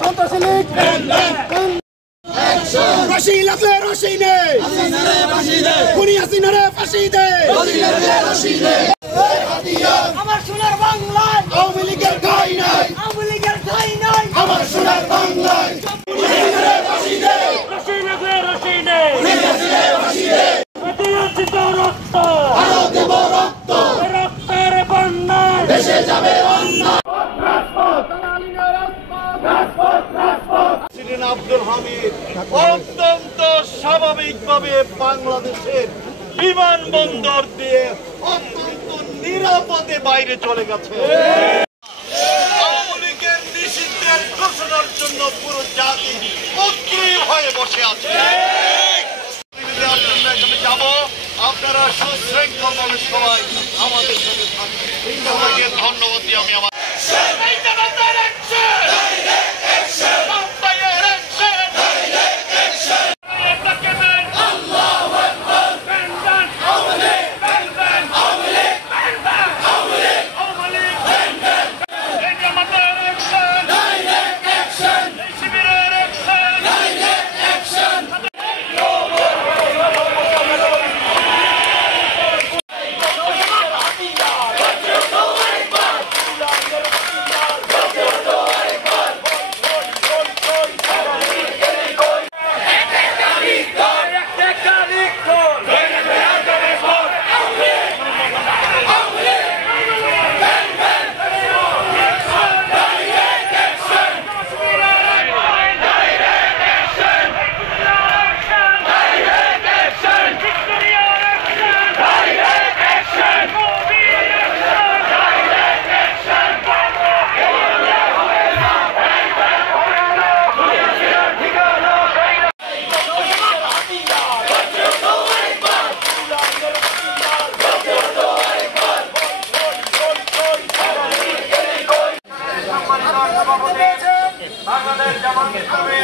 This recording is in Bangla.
সন্ত্রাসী লীগ ফাঁসি লাগলে রশি নে খুনি হাসিনারে ফাঁসি দে আমার সোনার বাংলায় আওয়ামী লীগের ঠাঁই নাই আমার সোনার বাংলায় ফাঁসি দে রশি লাগলে রশি নে ফাঁসি দে রক্ত আরো দেব রক্ত রক্তের বন্যায় দেশে যাবে অন্যায় আব্দুল হামিদ অত্যন্ত স্বাভাবিকভাবে বাংলাদেশের বিমানবন্দর দিয়ে অত্যন্ত নিরাপদে বাইরে চলে গেছে। আওয়ামী লীগের নিষিদ্ধের ঘোষণার জন্য পুরো জাতি অগ্রিম হয়ে বসে আছে। এখানে যাব, আপনারা সুশৃঙ্খলভাবে সবাই আমাদের সাথে থাকবেন। সবাইকে ধন্যবাদ দিয়ে আমি আমার বাংলাদেশ জামাত ইসলামী